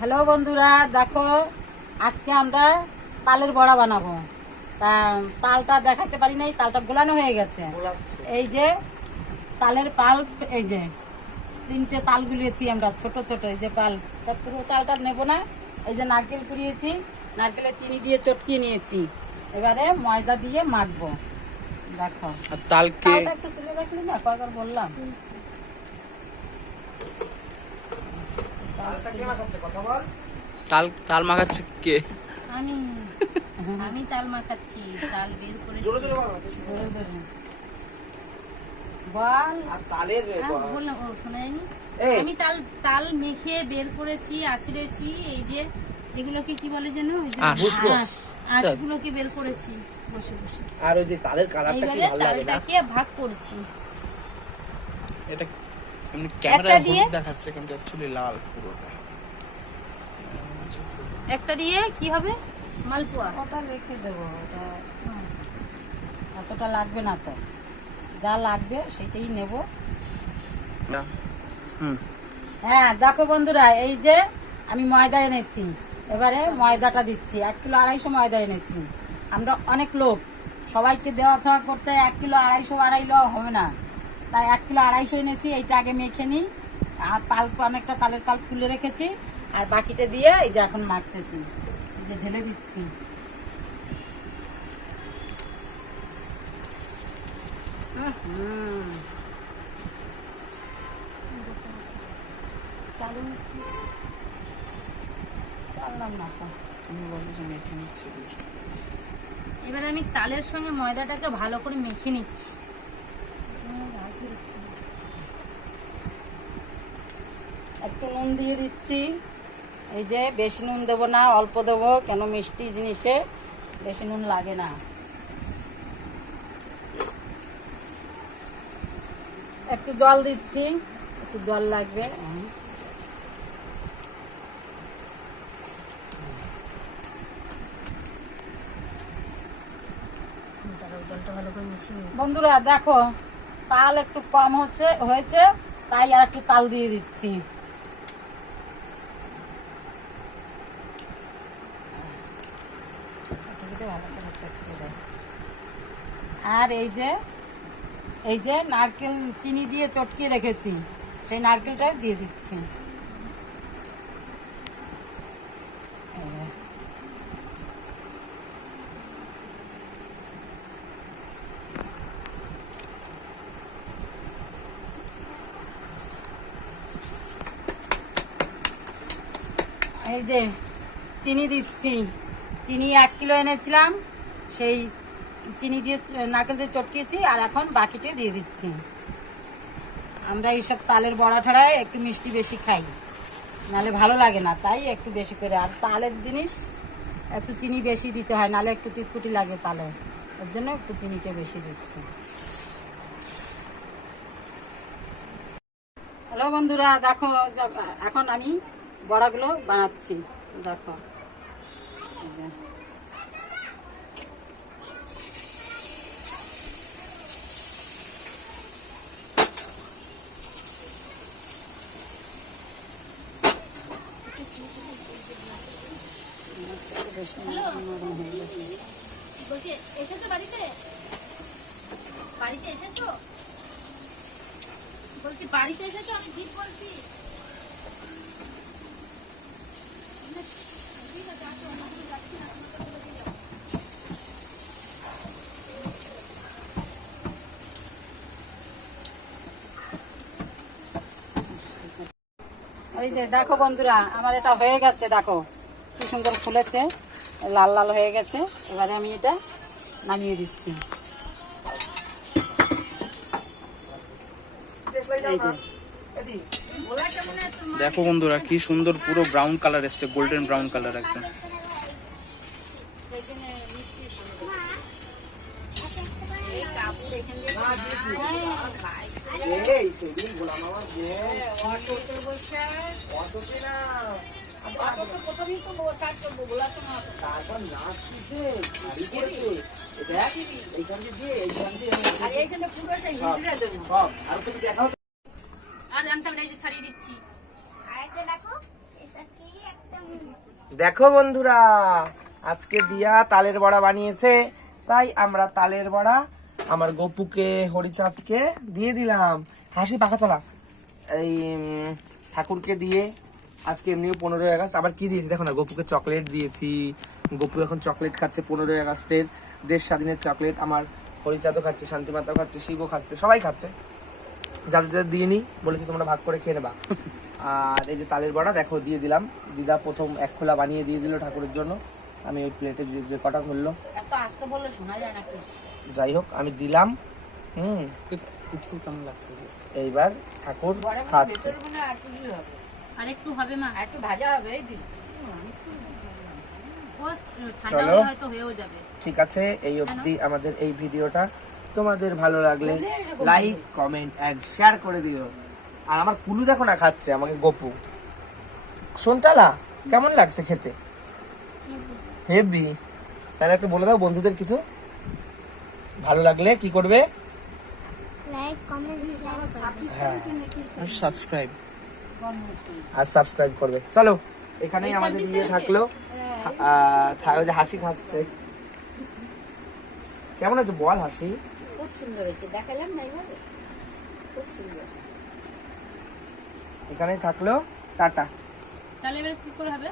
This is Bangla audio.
হ্যালো বন্ধুরা দেখো আজকে আমরা তালের বড়া বানাবো। তা তালটা দেখাতে পারি নাই তালটা গোলানো হয়ে গেছে। এই যে তালের পাল্প এই যে তিনটে তাল গুলিয়েছি আমরা ছোট ছোট এই যে পাল তা পুরো তালটা নেব না এই যে নারকেল কুড়িয়েছি নারকেলের চিনি দিয়ে চটকিয়ে নিয়েছি। এবারে ময়দা দিয়ে মাখবো। দেখো। আর তালকে একটু তুলে রাখলি না কয়বার বললাম। তাল তাল মাখাচ্ছে কে? আমি আমি তাল মাখাচ্ছি তাল বের করে জোরে জোরে। বল বললাম ও শোনা যায়নি আমি তাল তাল মেখে বের করেছি আছড়েছি এই যে এগুলোকে কি বলে যেন? ওই যে আঁশ। আঁশগুলোকে বের করেছি বসে বসে। আর ওই যে তাদের কালারটা কি ভালো লাগে না? ভাগ করছি। এটা এমনি ক্যামেরায় হলুদ দেখাচ্ছে কিন্তু অ্যাকচুয়ালি লাল পুরোটা। একটা দিয়ে কি হবে? মালপোয়া। ওটা রেখে দেবো ওটা হুম, লাগবে না তো। যা লাগবে সেটাই নেব। না? হুম। হ্যাঁ দেখো বন্ধুরা এই যে আমি ময়দা এনেছি এবারে ময়দাটা দিচ্ছি। এক কিলো আড়াইশো ময়দা এনেছি। আমরা অনেক লোক সবাইকে দেওয়া থাওয়া করতে এক কিলো আড়াইশো আড়াইলো হবে না। তাই এক কিলো আড়াইশো এনেছি এইটা আগে মেখে নিই। আর পাল্প অনেকটা তালের পাল্প তুলে রেখেছি। আর বাকিটা দিয়ে এই যে এখন মাখতেছি এই যে ঢেলে দিচ্ছি। হুম চালু পারলাম না তুমি বলো যে মেখে নিচ্ছি। এবারে আমি তালের সঙ্গে ময়দাটাকে ভালো করে মেখে নিচ্ছি। একটু নুন দিয়ে দিচ্ছি। এই যে বেশি নুন দেবো না অল্প দেবো কেন মিষ্টি জিনিসে বেশি নুন লাগে না। একটু জল দিচ্ছি একটু জল লাগবে। বন্ধুরা দেখো তাল একটু কম হচ্ছে, হয়েছে, তাই আর একটু তাল দিয়ে দিচ্ছি। আর এই যে এই যে নারকেল চিনি দিয়ে চটকিয়ে রেখেছি, সেই নারকেলটা দিয়ে দিচ্ছি। এই যে, চিনি দিচ্ছি। চিনি এক কিলো এনেছিলাম, সেই চিনি দিয়ে নারকেল দিয়ে চটকিয়েছি, আর এখন বাকিটা দিয়ে দিচ্ছি। আমরা এইসব তালের বড়া ঠড়ায় একটু মিষ্টি বেশি খাই। নালে ভালো লাগে না, তাই একটু বেশি করে। আর তালের জিনিস, একটু চিনি বেশি দিতে হয়, নালে একটু তিতকুটি লাগে তালে। ওর জন্য একটু চিনিটা বেশি দিচ্ছি। হ্যালো বন্ধুরা, দেখো এখন আমি বড়াগুলো বানাচ্ছি দেখো। এসেছ বাড়িতে? বাড়িতে এসেছ? বলছি বাড়িতে এসেছ? আমি ঠিক বলছি ঠিক আছে আসো আমি যাচ্ছি না তোমার কাছে বসে যাও। এই যে দেখো বন্ধুরা, আমার এটা হয়ে গেছে, দেখো। কি সুন্দর ফুলেছে, লাল লাল হয়ে গেছে। এবারে আমি এটা নামিয়ে দিচ্ছি। এই যে। দেখো বন্ধুরা, কি সুন্দর পুরো ব্রাউন কালার এসছে গোল্ডেন ব্রাউন কালার একদম। দেখো বন্ধুরা আজকে দিয়া তালের বড়া বানিয়েছে তাই আমরা তালের বড়া আমার গপুকে, হরিচাঁদকে দিয়ে দিলাম। হাসি, পাখা চালা। এই ঠাকুরকে দিয়ে আজকে এমনিও পনেরোই আগস্ট। আবার কি দিয়েছি? দেখো না, গপুকে চকলেট দিয়েছি। গপু এখন চকলেট খাচ্ছে পনেরোই আগস্টের। দেশ স্বাধীনের চকলেট। আমার হরিচাঁদও খাচ্ছে, শান্তিমাতাও খাচ্ছে, শিবও খাচ্ছে, সবাই খাচ্ছে। যাদের যাদের দিয়ে নি, বলেছি তোমরা ভাগ করে খেয়ে নেবা। আর এই যে তালের বড়া, দেখো, দিয়ে দিলাম। দিদা প্রথম এক খোলা বানিয়ে দিয়ে দিল ঠাকুরের জন্য। আমি ওই প্লেটে যে- কটা ধরলো। এত আসতে বললে শোনা যায় না কি? যাই হোক আমি দিলাম। হুম লাগছে এইবার ঠাকুর খাচ্ছে। আর একটু হবে। আর একটু হবে মা। আর একটু ভাজা হবে এই দিন। ও ঠান্ডা চলো। ঠিক আছে এই অবধি আমাদের এই ভিডিওটা। তোমাদের ভালো লাগলে লাইক কমেন্ট এন্ড শেয়ার করে দিও। আর আমার কুলু দেখো না খাচ্ছে আমাকে গপু। শোনটালা কেমন লাগছে খেতে? হেভি। তাহলে একটু বলে দাও বন্ধুদের কিছু। ভালো লাগলে কি করবে? লাইক কমেন্ট শেয়ার করবেন হ্যাঁ সাবস্ক্রাইব আর সাবস্ক্রাইব করবে। চলো এখানেই আমাদের ইয়ে থাকল। যে হাসি খাচ্ছে। কেমন আছে বল হাসি? খুব সুন্দর হয়েছে। দেখালাম না এইভাবে খুব সুন্দর। এখানেই থাকল। টাটা। তাহলে এবারে কি করে হবে?